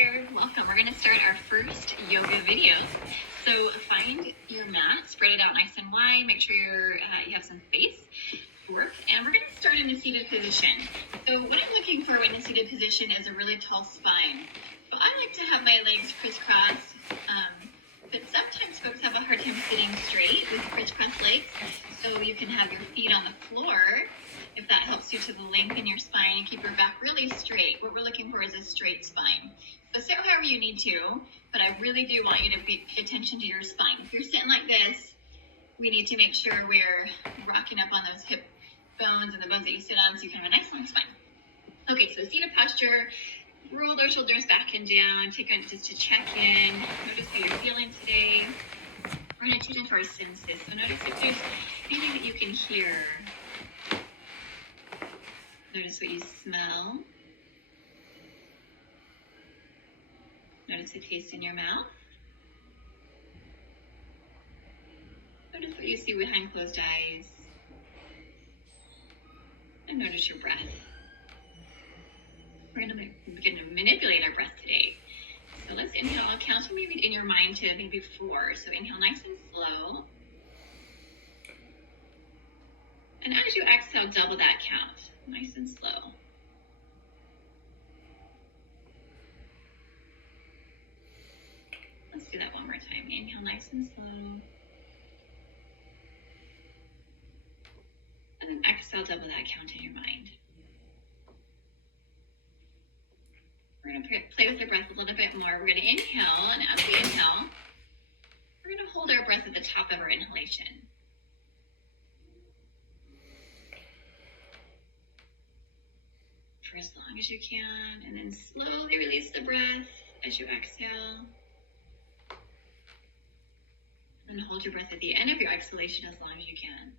there, welcome. We're going to start our first yoga video. So find your mat, spread it out nice and wide, make sure you have some space to work, and we're going to start in the seated position. So what I'm looking for in the seated position is a really tall spine. So I like to have my legs crisscrossed, but sometimes folks have a hard time sitting straight with crisscrossed legs, so you can have your feet on the floor if that helps you to lengthen your spine and keep your back really straight. What we're looking for is a straight spine. So sit however you need to, but I really do want you to pay attention to your spine. If you're sitting like this, we need to make sure we're rocking up on those hip bones and the bones that you sit on so you can have a nice long spine. Okay, so seated posture, roll those shoulders back and down. Take a minute just to check in. Notice how you're feeling today. We're going to tune into our senses. So notice if there's anything that you can hear. Notice what you smell. Notice the taste in your mouth. Notice what you see behind closed eyes. And notice your breath. We're going to begin to manipulate our breath today. So let's inhale. I'll count maybe in your mind to maybe 4. So inhale nice and slow. And as you exhale, double that count. Nice and slow. Let's do that one more time. Inhale nice and slow. And then exhale, double that count in your mind. We're going to play with the breath a little bit more. We're going to inhale, and as we inhale, we're going to hold our breath at the top of our inhalation. For as long as you can, and then slowly release the breath as you exhale. And hold your breath at the end of your exhalation as long as you can.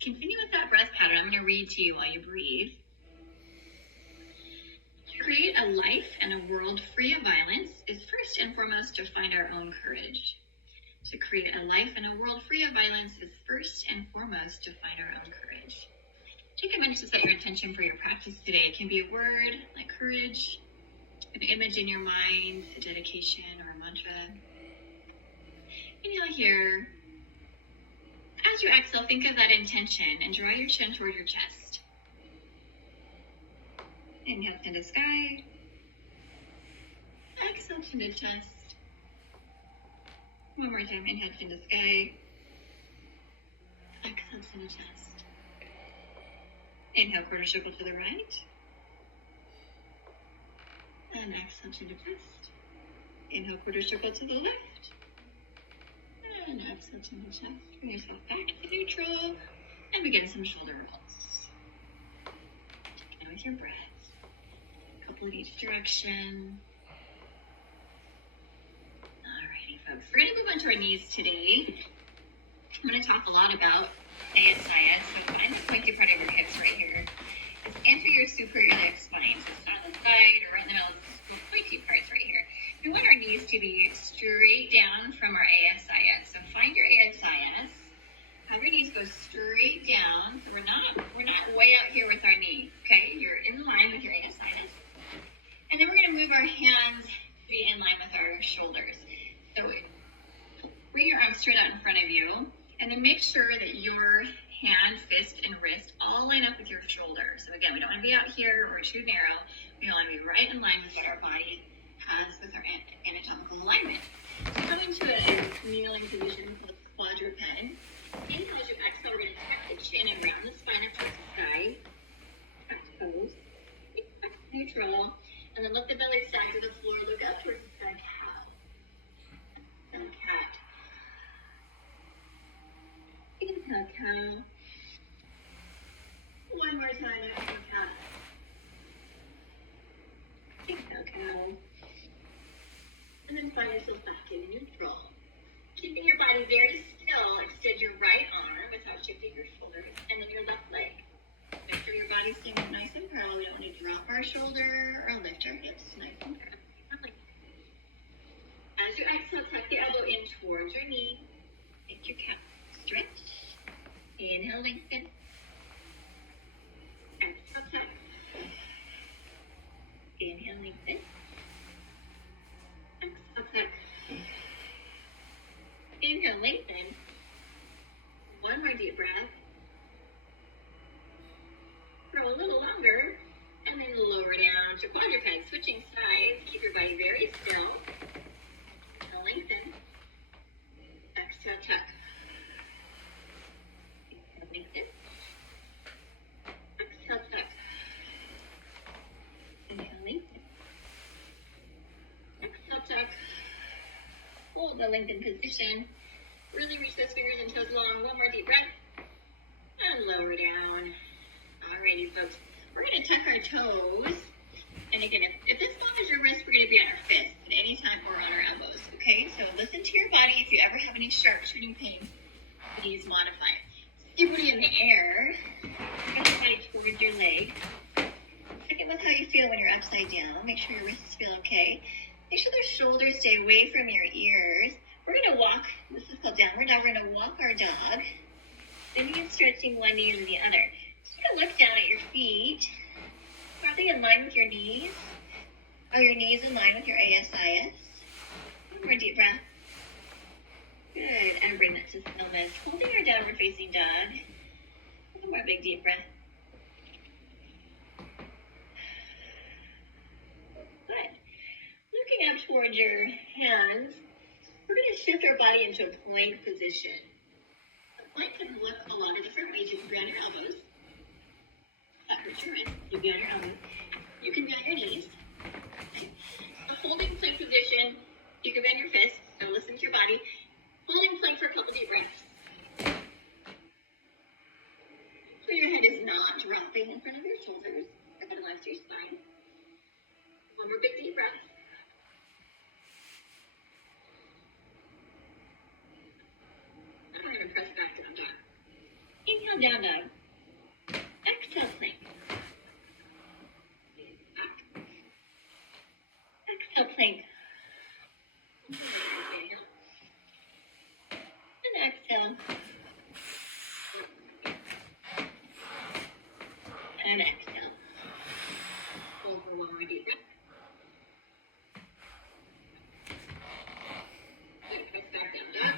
Continue with that breath pattern. I'm going to read to you while you breathe. To create a life and a world free of violence is first and foremost to find our own courage. To create a life and a world free of violence is first and foremost to find our own courage. Take a minute to set your intention for your practice today. It can be a word like courage, an image in your mind, a dedication or a mantra. Inhale here. As you exhale, think of that intention and draw your chin toward your chest. Inhale, chin to sky. Exhale, chin to chest. One more time. Inhale, chin to sky. Exhale, chin to chest. Inhale, quarter circle to the right. And exhale, chin to chest. Inhale, quarter circle to the left. And exhale, chin to chest. Bring yourself back to neutral. And begin some shoulder rolls. Take it with your breath. A couple in each direction. Alrighty, folks. We're going to move on to our knees today. I'm going to talk a lot about ASIS. So find the pointy part of your hips right here. Just enter your superior leg spine. So it's not on the side or right in the middle. It's the pointy parts right here. We want our knees to be straight down from our ASIS. So find your ASIS. Have your knees go straight down. So we're not way out here with our knee. Okay, you're in line with your ASIS. And then we're going to move our hands to be in line with our shoulders. So bring your arms straight out in front of you. And then make sure that your hand, fist, and wrist all line up with your shoulder. So again, we don't want to be out here or too narrow. We want to be right in line with what our body has with our anatomical alignment. So come into a kneeling position called quadruped. Inhale as you exhale, we're going to tuck the chin and round the spine up towards the sky. Back to pose. Back to neutral. And then let the belly sag to the floor. Look up towards the sky. Cow. Down cat. Inhale, cow. One more time, exhale, cat. Inhale, cow. And then find yourself back in neutral. Keeping your body very still, extend your right arm without shifting your shoulders, and then your left leg. Make sure your body's staying nice and parallel. We don't want to drop our shoulder or lift our hips. Nice and parallel. As you exhale, tuck the elbow in towards your knee. Make your calf stretch. Inhale, lengthen. Exhale, tuck. Inhale, lengthen. Exhale, tuck. Inhale, lengthen. One more deep breath. For a little longer, and then lower down to quadruped, switching sides. Keep your body very still. Inhale, lengthen. Exhale, tuck. Inhale, lengthen. Exhale, tuck. Inhale, lengthen. Exhale, tuck. Hold the lengthened position. Really reach those fingers and toes long. One more deep breath. And lower down. Alrighty, folks. We're going to tuck our toes. And again, if this long as your wrist, we're going to be on our fists at any time or on our elbows. Okay? So listen to your body. If you ever have any sharp shooting pain, please modify it. Stick your booty in the air. Bring your body towards your leg. Check it with how you feel when you're upside down. Make sure your wrists feel okay. Make sure their shoulders stay away from your ears. We're going to walk. This is called downward dog. We're going to walk our dog. Then begin stretching one knee and the other. Just going to look down at your feet. Are they in line with your knees? Are your knees in line with your ASIS? One more deep breath. Good. And bring that to stillness. Holding your downward facing dog. One more big deep breath. Good. Looking up towards your hands, we're going to shift our body into a plank position. A plank can look a lot of different ways. You can be on your elbows. That hurts your wrist. You can be on your elbows. You can be on your knees. Okay. A holding plank position, you can bend your fists. So listen to your body. Holding plank for a couple deep breaths. So your head is not dropping in front of your shoulders. You're going to lift your spine. One more big deep breath. Now we're going to press back down dog. Inhale, down dog. Exhale, plank. Back. Exhale, plank. Inhale. And exhale. And exhale. Hold for one more deep breath. Good. Press back down dog.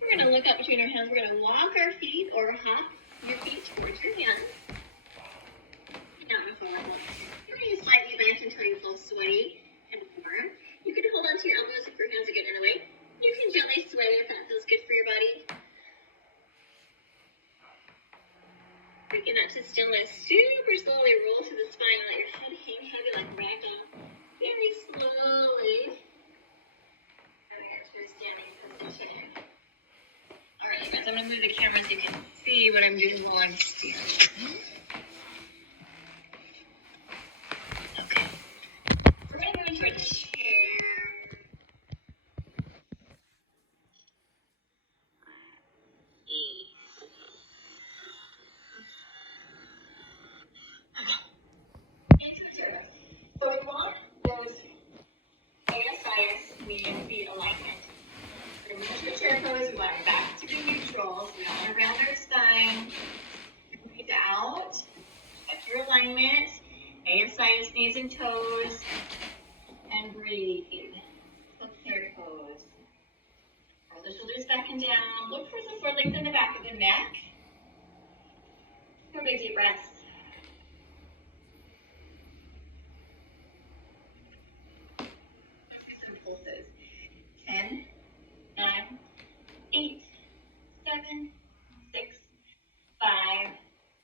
We're going to look up between our hands. We're going to walk our feet or hop your feet towards your hands. Down and forward. You're going to slightly bend until you feel sweaty and warm. You can hold onto your elbows if your hands are getting in the way. You can gently sway if that feels good for your body. Bringing that to stillness. Super slowly roll to the spine. Let your head hang heavy like a ragdoll. Very slowly. Coming into a standing position. Alright, guys, I'm going to move the camera so you can see what I'm doing while I'm standing. Okay. We're going to go into a chair. Into a chair. So we want those ASIS, meaning feet alignment. Remove the chair pose. We want our back to be neutral. So we don't want to round our spine. Breathe out. Check your alignment. ASIS, knees and toes. And breathe. Flip chair pose. Roll the shoulders back and down. Look for the length in the back of the neck. Take a big deep breath. Pulses. 10, 9, 8, 7, 6, 5,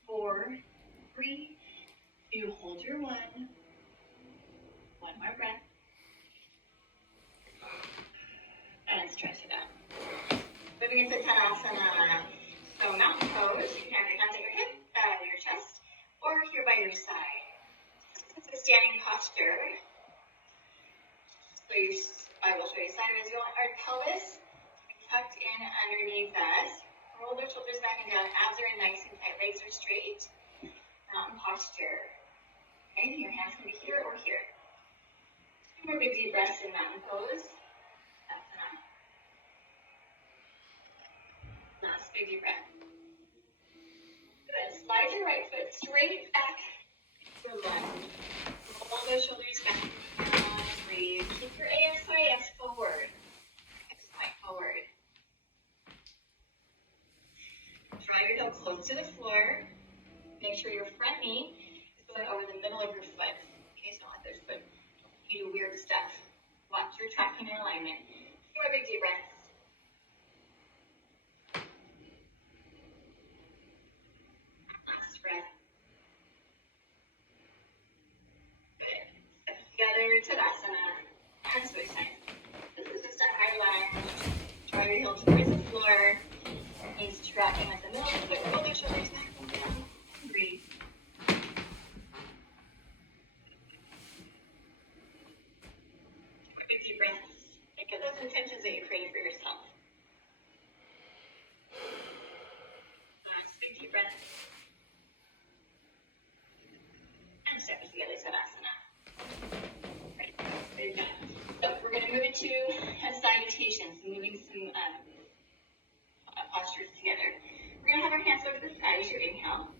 4, 3, 2. Hold your one. One more breath. And stretch it out. Moving into Tadasana. So mountain pose. You can have your hands at your hip, your chest, or here by your side. It's a standing posture. So I will show you sideways. We want our pelvis tucked in underneath us. Roll the shoulders back and down. Abs are in nice and tight. Legs are straight. Mountain posture. Okay, your hands can be here or here. Two more big deep breaths in mountain pose. That's enough. Last big deep breath. Good. Slide your right foot straight back to the left. the shoulders back. Breathe. Keep your ASIS forward. Spine forward. Drive your heel close to the floor. Make sure your front knee is going over the middle of your foot. Okay, so don't let this foot you do weird stuff. Watch your tracking and alignment. Four big deep breaths. Last breath. Good. Step together, Tadasana. And switch sides. This is just a high lunge. Drive your heel towards the floor. Knees tracking at the middle of the foot. Roll your shoulders back and down. Breathe. Deep breaths. Think of those intentions that you created for yourself. Last big deep breath. And step it together, Tadasana. Right. Good job. So we're going to move into a salutation. So moving some postures together. We're going to have our hands over to the side as you inhale.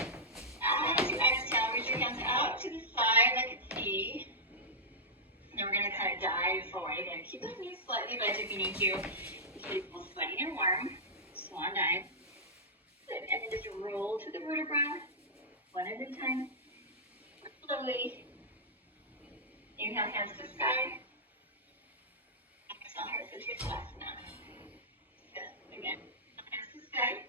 As you exhale, reach your hands out to the side like a T. And then we're going to kind of dive forward. Again, keep the knees slightly bent if you need to. Keep both sweaty and warm. Swan dive. Good. And then just roll to the vertebra. One at a time. Slowly. Inhale, hands to sky. Exhale, heart center to Tadasana. Good. Again. Hands to sky.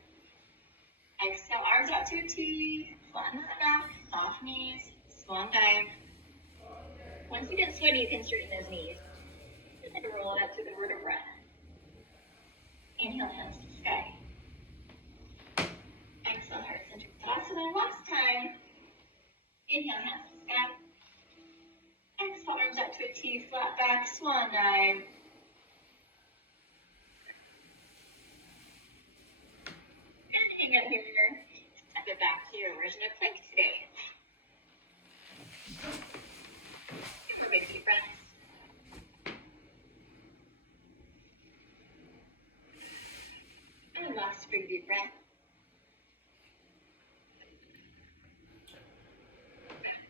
Exhale, arms out to a T. Flatten the back. Soft knees. Swan dive. Once you get sweaty, you can straighten those knees. And then roll it up to the vertebra. Inhale, hands to sky. Exhale, heart center to Tadasana. Last time. Inhale, hands to sky. Exhale, arms out to a T, flat back, swan dive. And hang out here. Step it back to your version of plank today. Big deep breaths. And last big deep breath.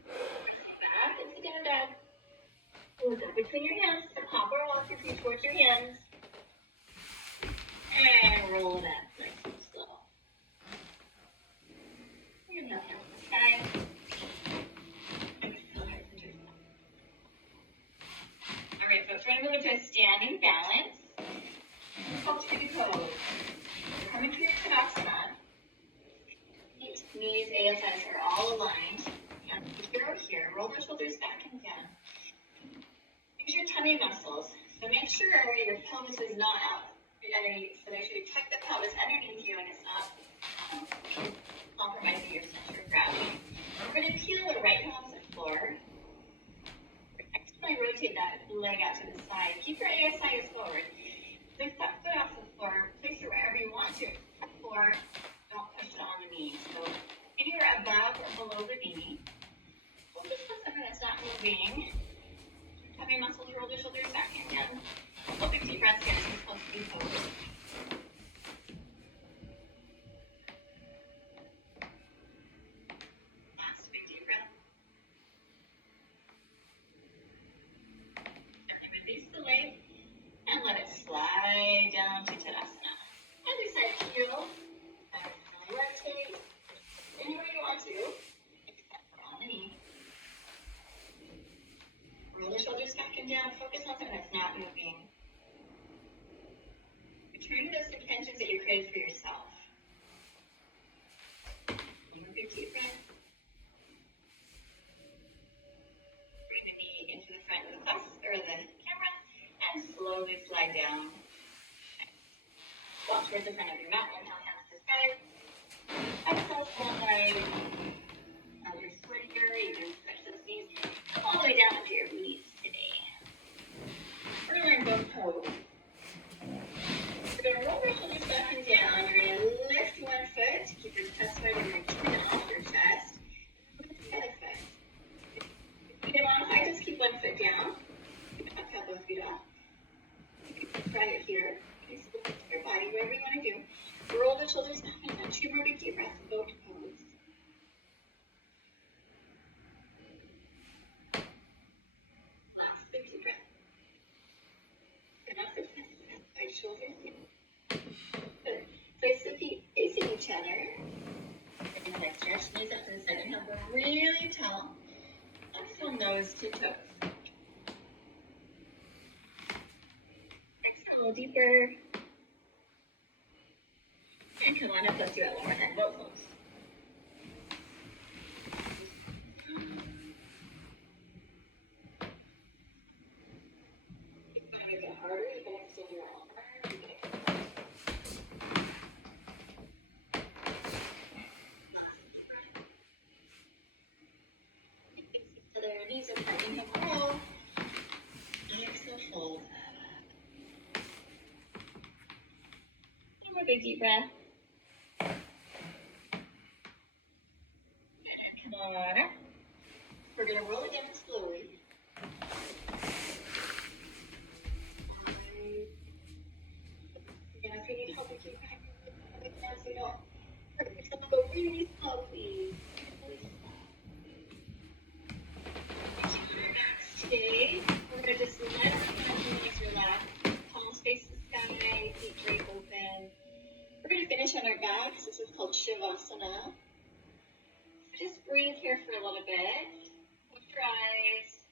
Back into down dog. Look up between your hands and hop or walk your feet towards your hands. And roll it up nice and slow. Inhale, hands to the sky. Alright, folks, we're going to move into a standing balance. This is called tree pose. You're coming to your Tadasana. Feet, knees, ASIs are all aligned. And here or here, roll the shoulders back and down. Use your tummy muscles. So make sure your pelvis is not out underneath. So make sure you tuck the pelvis underneath you and it's not compromising your center of gravity. We're going to peel the right heel off the floor. Rotate that leg out to the side. Keep your ASIs forward. Lift that foot off the floor. Place it wherever you want to. The floor. Don't push it on the knee. So anywhere above or below the knee. Focus on something that's not moving. Tummy muscles, roll the shoulders back and down. Hold big deep breaths again. It's supposed to be forward. Last big deep breath. Release the leg and let it slide down to Tadasana. Other side heel. Rotate anywhere you want to, except for on the knee. Roll the shoulders back and down. Focus on something that's not moving. Return to those intentions that you created for yourself. One more big deep breath. Bring the knee into the front of the class or the camera and slowly slide down. Walk towards the front of your mat. Inhale, hands to sky. Exhale, swan dive. As you're sweatier, you can stretch those knees all the way down into your knees today. We're going to learn both pose. We're going to roll your shoulders back and down. You're going to lift one foot. Keep your chest wide. You're going to chin off your chest. Lift the other foot. If you get on high, just keep one foot down. Not cut both feet off. You can try it here. You can split your body, whatever you want to do. really tall. Exhale, nose to toes. Exhale, a little deeper. And come on up, let's do it one more time. Both close. Make it harder, you can extend your arm. Their knees are pointing him roll. Exhale, fold. One more big deep breath. And come on up. We're going to roll it down slowly. Again, if you need help, you keep back. So you don't hurt yourself. Go really slow, please. Today, we're going to just let our hands relax. Palms face the sky, feet drape open. We're going to finish on our backs. This is called Shavasana. So just breathe here for a little bit. Close your eyes.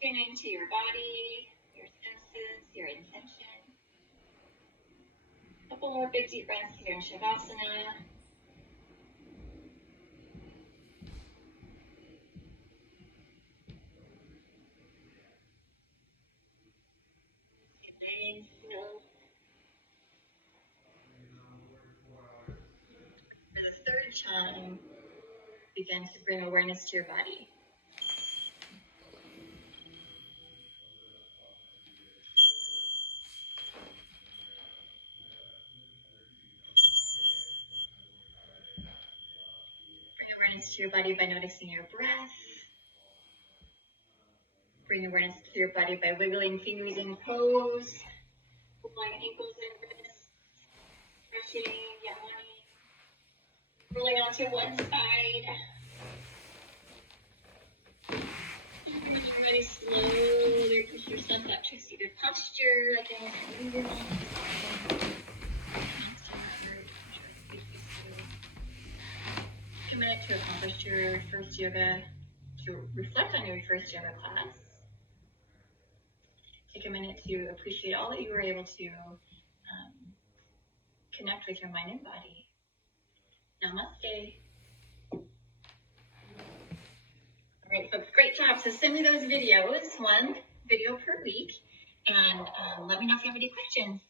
Tune into your body, your senses, your intention. A couple more big deep breaths here in Shavasana. Inhale. For the third time, begin to bring awareness to your body. Bring awareness to your body by noticing your breath. Bring awareness to your body by wiggling fingers and toes, pulling ankles and wrists, stretching, yawning, rolling onto one side. Really slowly push yourself up to seated posture. Again, take a minute to accomplish your first yoga, to reflect on your first yoga class. Take a minute to appreciate all that you were able to connect with your mind and body. Namaste. All right, folks, great job. So send me those videos, one video per week, and let me know if you have any questions.